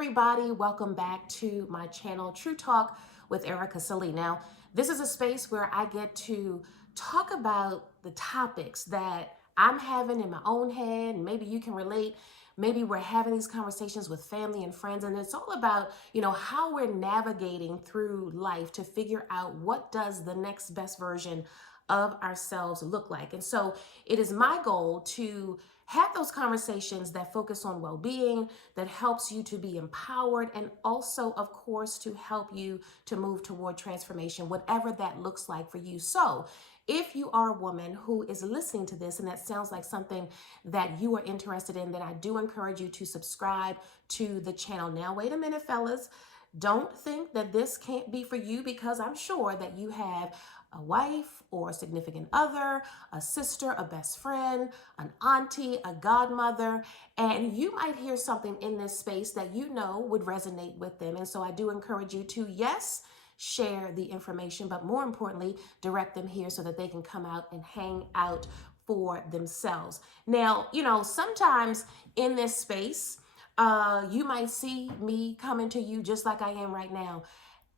everybody, welcome back to my channel, True Talk with Erica Salee. Now, this is a space where I get to talk about the topics that I'm having in my own head, and maybe you can relate. Maybe we're having these conversations with family and friends, and it's all about, how we're navigating through life to figure out what does the next best version of ourselves look like. And so it is my goal to have those conversations that focus on well-being, that helps you to be empowered, and also, of course, to help you to move toward transformation, whatever that looks like for you. So if you are a woman who is listening to this and that sounds like something that you are interested in, then I do encourage you to subscribe to the channel. Now, wait a minute, fellas. Don't think that this can't be for you, because I'm sure that you have a wife or a significant other, a sister, a best friend, an auntie, a godmother, and you might hear something in this space that you know would resonate with them. And so I do encourage you to, yes, share the information, but more importantly, direct them here so that they can come out and hang out for themselves. Now, sometimes in this space, you might see me coming to you just like I am right now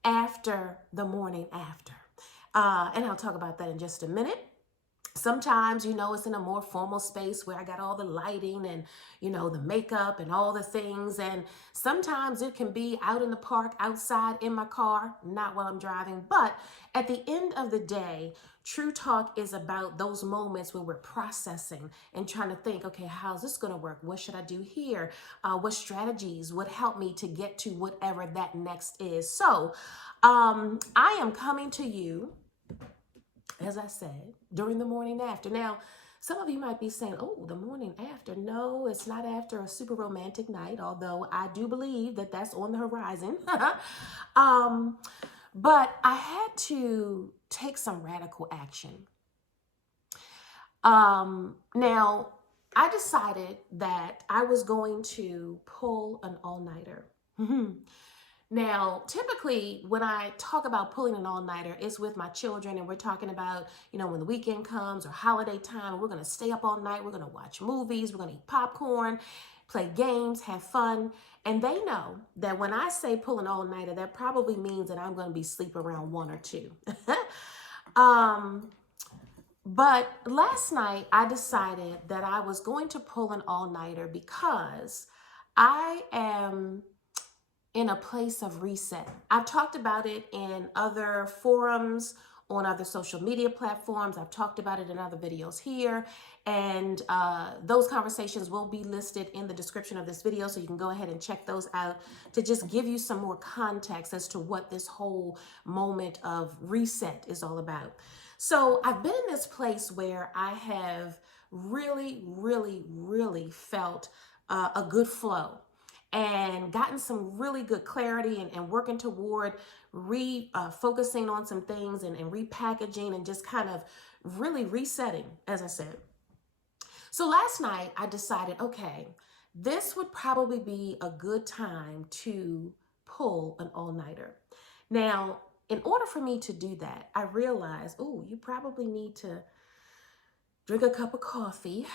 after the morning after. And I'll talk about that in just a minute. Sometimes, it's in a more formal space where I got all the lighting and, the makeup and all the things. And sometimes it can be out in the park, outside in my car, not while I'm driving. But at the end of the day, True Talk is about those moments where we're processing and trying to think, okay, how's this going to work? What should I do here? What strategies would help me to get to whatever that next is? So I am coming to you, as I said, during the morning after. Now, some of you might be saying, oh, the morning after. No, it's not after a super romantic night, although I do believe that that's on the horizon. But I had to take some radical action. Now, I decided that I was going to pull an all-nighter. Now, typically, when I talk about pulling an all-nighter, it's with my children, and we're talking about, when the weekend comes or holiday time, we're going to stay up all night, we're going to watch movies, we're going to eat popcorn, play games, have fun. And they know that when I say pull an all-nighter, that probably means that I'm going to be asleep around 1 or 2. But last night, I decided that I was going to pull an all-nighter because I am in a place of reset. I've talked about it in other forums, on other social media platforms. I've talked about it in other videos here. And those conversations will be listed in the description of this video, so you can go ahead and check those out to just give you some more context as to what this whole moment of reset is all about. So I've been in this place where I have really, really, really felt a good flow and gotten some really good clarity and working toward focusing on some things and repackaging and just kind of really resetting, as I said. So last night I decided, okay, this would probably be a good time to pull an all-nighter. Now, in order for me to do that, I realized, oh, you probably need to drink a cup of coffee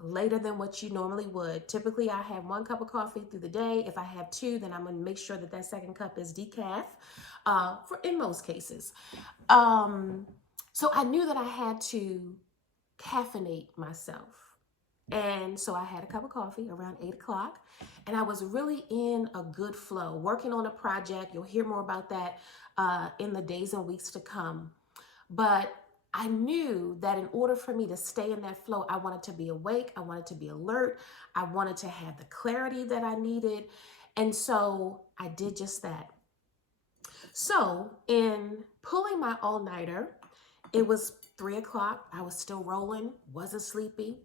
later than what you normally would. Typically, I have 1 cup of coffee through the day. If I have 2, then I'm going to make sure that that second cup is decaf, in most cases. So I knew that I had to caffeinate myself. And so I had a cup of coffee around 8 o'clock, and I was really in a good flow, working on a project. You'll hear more about that in the days and weeks to come. But I knew that in order for me to stay in that flow, I wanted to be awake, I wanted to be alert, I wanted to have the clarity that I needed. And so I did just that. So in pulling my all-nighter, it was 3 o'clock. I was still rolling, wasn't sleepy.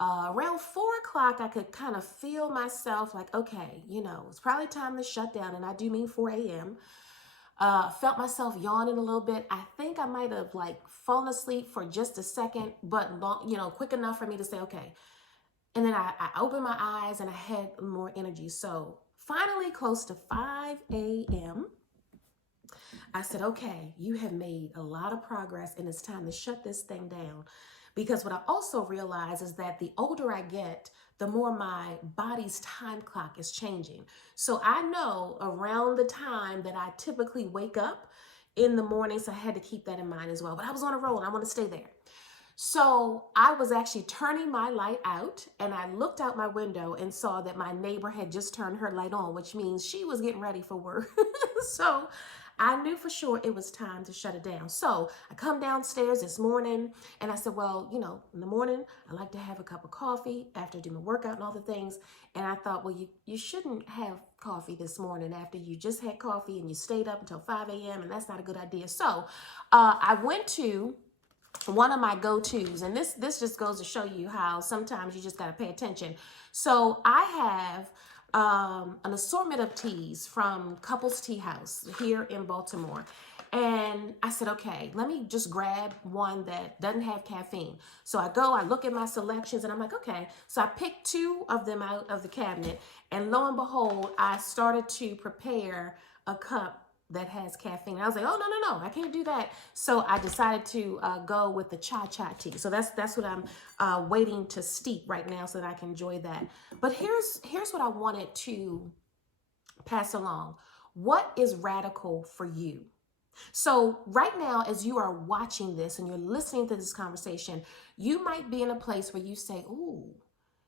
Around 4 o'clock, I could kind of feel myself like, okay, it's probably time to shut down. And I do mean 4 a.m. Felt myself yawning a little bit. I think I might have fallen asleep for just a second, but quick enough for me to say, okay. And then I opened my eyes and I had more energy. So finally, close to 5 a.m., I said, okay, you have made a lot of progress and it's time to shut this thing down. Because what I also realize is that the older I get, the more my body's time clock is changing. So I know around the time that I typically wake up in the morning, so I had to keep that in mind as well. But I was on a roll and I want to stay there. So I was actually turning my light out, and I looked out my window and saw that my neighbor had just turned her light on, which means she was getting ready for work. So I knew for sure it was time to shut it down. So I come downstairs this morning and I said, well, in the morning, I like to have a cup of coffee after I do my workout and all the things. And I thought, well, you shouldn't have coffee this morning after you just had coffee and you stayed up until 5 a.m. and that's not a good idea. So I went to one of my go-tos, and this just goes to show you how sometimes you just got to pay attention. So I have an assortment of teas from Couples Tea House here in Baltimore. And I said, okay, let me just grab one that doesn't have caffeine. So I look at my selections and I'm like, okay. So I picked two of them out of the cabinet, and lo and behold, I started to prepare a cup that has caffeine. I was like, oh, no, I can't do that. So I decided to go with the chai tea. So that's what I'm waiting to steep right now so that I can enjoy that. But here's what I wanted to pass along. What is radical for you? So right now, as you are watching this and you're listening to this conversation, you might be in a place where you say, ooh,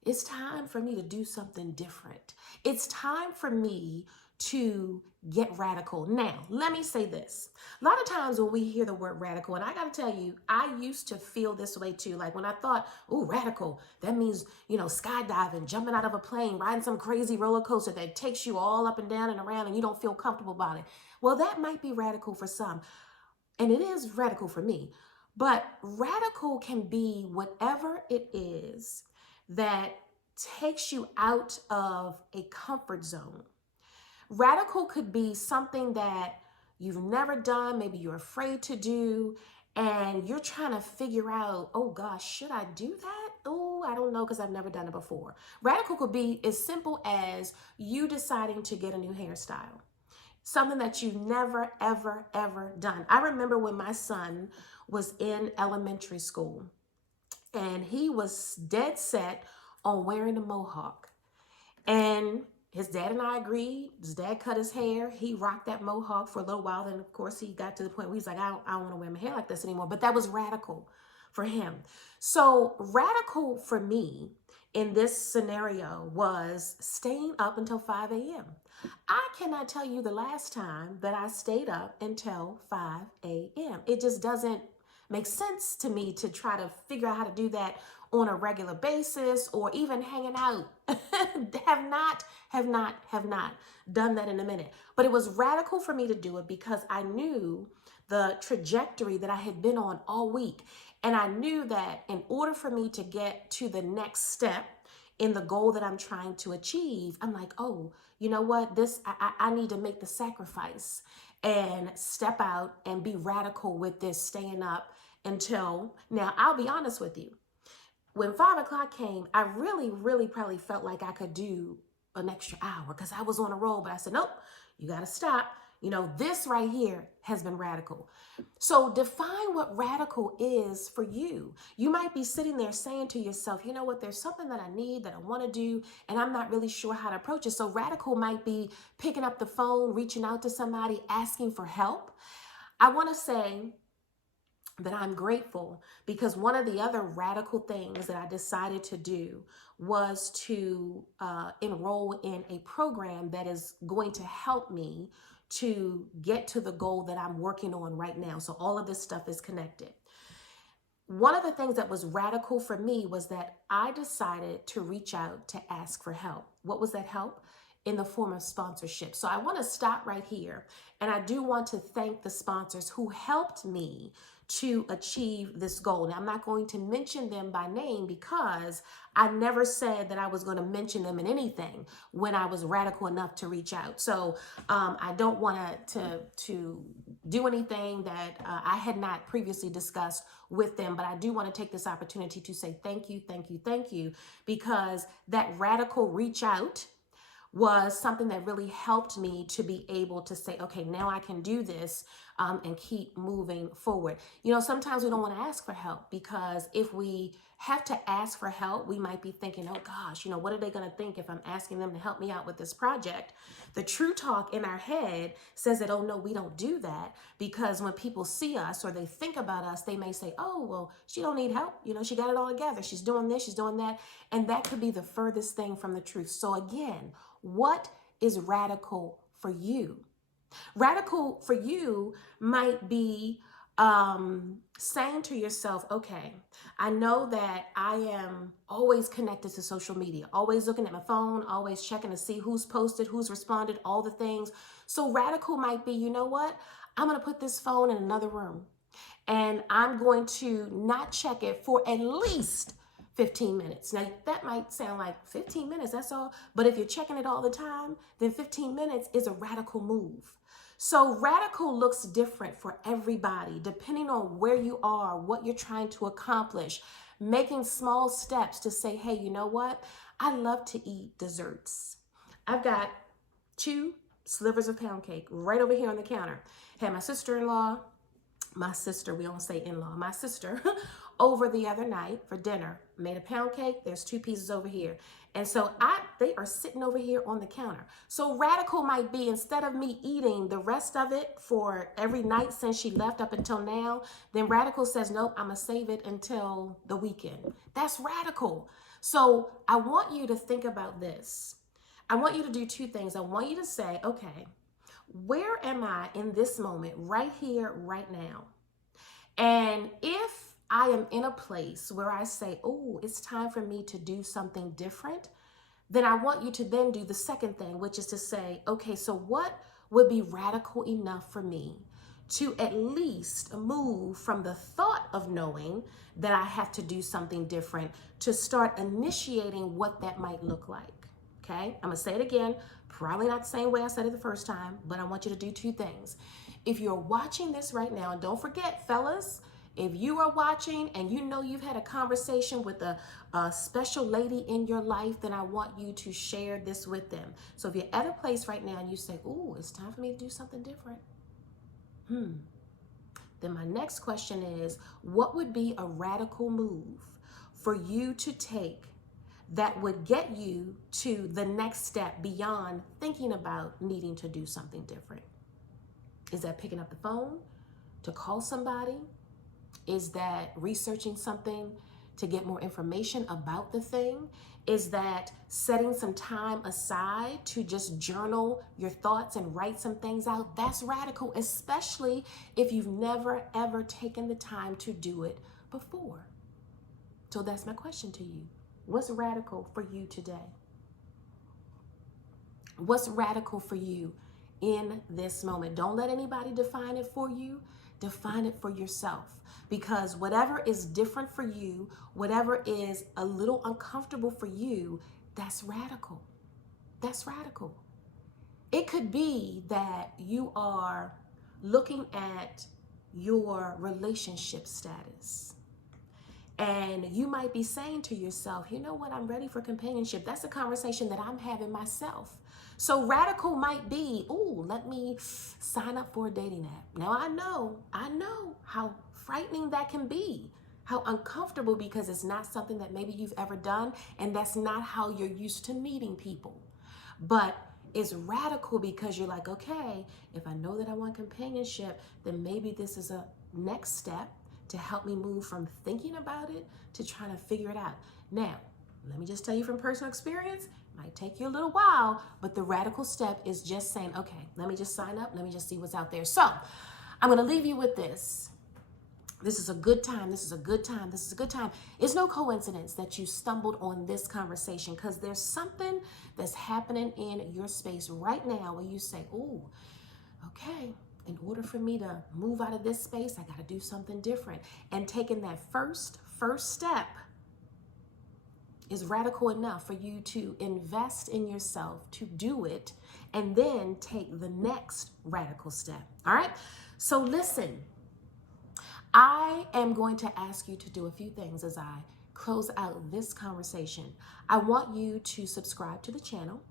it's time for me to do something different. It's time for me to get radical. Now, let me say this. A lot of times when we hear the word radical, and I got to tell you, I used to feel this way too. Like when I thought, oh, radical, that means, skydiving, jumping out of a plane, riding some crazy roller coaster that takes you all up and down and around and you don't feel comfortable about it. Well, that might be radical for some, and it is radical for me. But radical can be whatever it is that takes you out of a comfort zone. Radical could be something that you've never done, maybe you're afraid to do, and you're trying to figure out, oh gosh, should I do that? Oh, I don't know, because I've never done it before. Radical could be as simple as you deciding to get a new hairstyle, something that you've never, ever, ever done. I remember when my son was in elementary school and he was dead set on wearing a mohawk. And his dad and I agreed. His dad cut his hair. He rocked that mohawk for a little while. Then, of course, he got to the point where he's like, I don't want to wear my hair like this anymore. But that was radical for him. So radical for me in this scenario was staying up until 5 a.m. I cannot tell you the last time that I stayed up until 5 a.m. It just doesn't make sense to me to try to figure out how to do that on a regular basis or even hanging out. have not done that in a minute. But it was radical for me to do it because I knew the trajectory that I had been on all week. And I knew that in order for me to get to the next step in the goal that I'm trying to achieve, I'm like, oh, you know what? I need to make the sacrifice and step out and be radical with this staying up until now. I'll be honest with you. When 5 o'clock came, I really, really probably felt like I could do an extra hour because I was on a roll, but I said, nope, you got to stop. This right here has been radical. So define what radical is for you. You might be sitting there saying to yourself, you know what, there's something that I need, that I want to do, and I'm not really sure how to approach it. So radical might be picking up the phone, reaching out to somebody, asking for help. I want to say that I'm grateful because one of the other radical things that I decided to do was to enroll in a program that is going to help me to get to the goal that I'm working on right now. So all of this stuff is connected. One of the things that was radical for me was that I decided to reach out to ask for help. What was that help? In the form of sponsorship. So I want to stop right here. And I do want to thank the sponsors who helped me to achieve this goal. Now, I'm not going to mention them by name because I never said that I was going to mention them in anything when I was radical enough to reach out. So I don't want to do anything that I had not previously discussed with them, but I do want to take this opportunity to say thank you, because that radical reach out was something that really helped me to be able to say, okay, now I can do this, and keep moving forward. You know, sometimes we don't want to ask for help, because if we have to ask for help, we might be thinking, oh gosh, you know, what are they going to think if I'm asking them to help me out with this project? The true talk in our head says that, oh no, we don't do that, because when people see us or they think about us, they may say, oh, well, she don't need help. You know, she got it all together. She's doing this, she's doing that. And that could be the furthest thing from the truth. So again, what is radical for you? Radical for you might be saying to yourself, okay, I know that I am always connected to social media, always looking at my phone, always checking to see who's posted, who's responded, all the things. So radical might be, you know what? I'm going to put this phone in another room, and I'm going to not check it for at least 15 minutes. Now, that might sound like 15 minutes, that's all. But if you're checking it all the time, then 15 minutes is a radical move. So radical looks different for everybody, depending on where you are, what you're trying to accomplish, making small steps to say, hey, you know what? I love to eat desserts. I've got 2 slivers of pound cake right over here on the counter. Had my sister-in-law, we don't say in-law, my sister over the other night for dinner, made a pound cake. There's 2 pieces over here. And so they are sitting over here on the counter. So radical might be, instead of me eating the rest of it for every night since she left up until now, then radical says, nope, I'm gonna save it until the weekend. That's radical. So I want you to think about this. I want you to do 2 things. I want you to say, okay, where am I in this moment, right here, right now? And if I am in a place where I say, oh, it's time for me to do something different, then I want you to then do the second thing, which is to say, okay, so what would be radical enough for me to at least move from the thought of knowing that I have to do something different to start initiating what that might look like? Okay, I'm gonna say it again, probably not the same way I said it the first time, but I want you to do 2 things. If you're watching this right now, and don't forget, fellas, if you are watching and you know you've had a conversation with a special lady in your life, then I want you to share this with them. So if you're at a place right now and you say, ooh, it's time for me to do something different, then my next question is, what would be a radical move for you to take that would get you to the next step beyond thinking about needing to do something different? Is that picking up the phone to call somebody? Is that researching something to get more information about the thing? Is that setting some time aside to just journal your thoughts and write some things out? That's radical, especially if you've never, ever taken the time to do it before. So that's my question to you. What's radical for you today? What's radical for you in this moment? Don't let anybody define it for you. Define it for yourself, because whatever is different for you, whatever is a little uncomfortable for you, that's radical. That's radical. It could be that you are looking at your relationship status, and you might be saying to yourself, you know what, I'm ready for companionship. That's a conversation that I'm having myself. So radical might be, ooh, let me sign up for a dating app. Now I know how frightening that can be, how uncomfortable, because it's not something that maybe you've ever done, and that's not how you're used to meeting people. But it's radical because you're like, okay, if I know that I want companionship, then maybe this is a next step to help me move from thinking about it to trying to figure it out. Now, let me just tell you from personal experience, it might take you a little while, but the radical step is just saying, okay, let me just sign up, let me just see what's out there. So I'm gonna leave you with this. This is a good time. This is a good time. This is a good time. It's no coincidence that you stumbled on this conversation, because there's something that's happening in your space right now where you say, oh, okay, in order for me to move out of this space, I got to do something different. And taking that first step is radical enough for you to invest in yourself, to do it, and then take the next radical step. All right? So listen, I am going to ask you to do a few things as I close out this conversation. I want you to subscribe to the channel.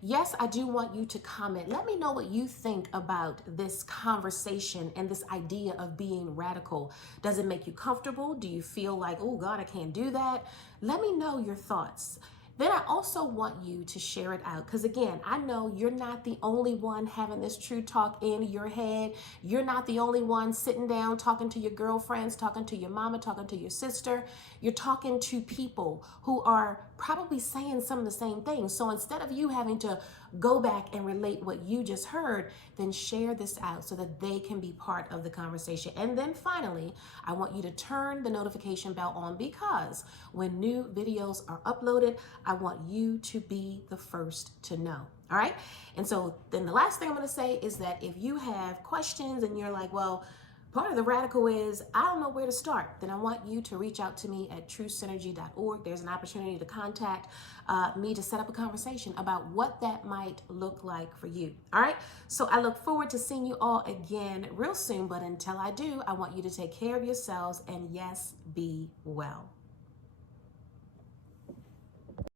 Yes, I do want you to comment. Let me know what you think about this conversation and this idea of being radical. Does it make you comfortable? Do you feel like, oh God, I can't do that? Let me know your thoughts. Then I also want you to share it out because, again, I know you're not the only one having this true talk in your head. You're not the only one sitting down talking to your girlfriends, talking to your mama, talking to your sister. You're talking to people who are probably saying some of the same things. So instead of you having to go back and relate what you just heard, then share this out so that they can be part of the conversation. And then finally, I want you to turn the notification bell on because when new videos are uploaded, I want you to be the first to know. All right. And so then the last thing I'm going to say is that if you have questions and you're like, well, part of the radical is I don't know where to start, then I want you to reach out to me at truesynergy.org. There's an opportunity to contact me to set up a conversation about what that might look like for you. All right. So I look forward to seeing you all again real soon. But until I do, I want you to take care of yourselves and yes, be well.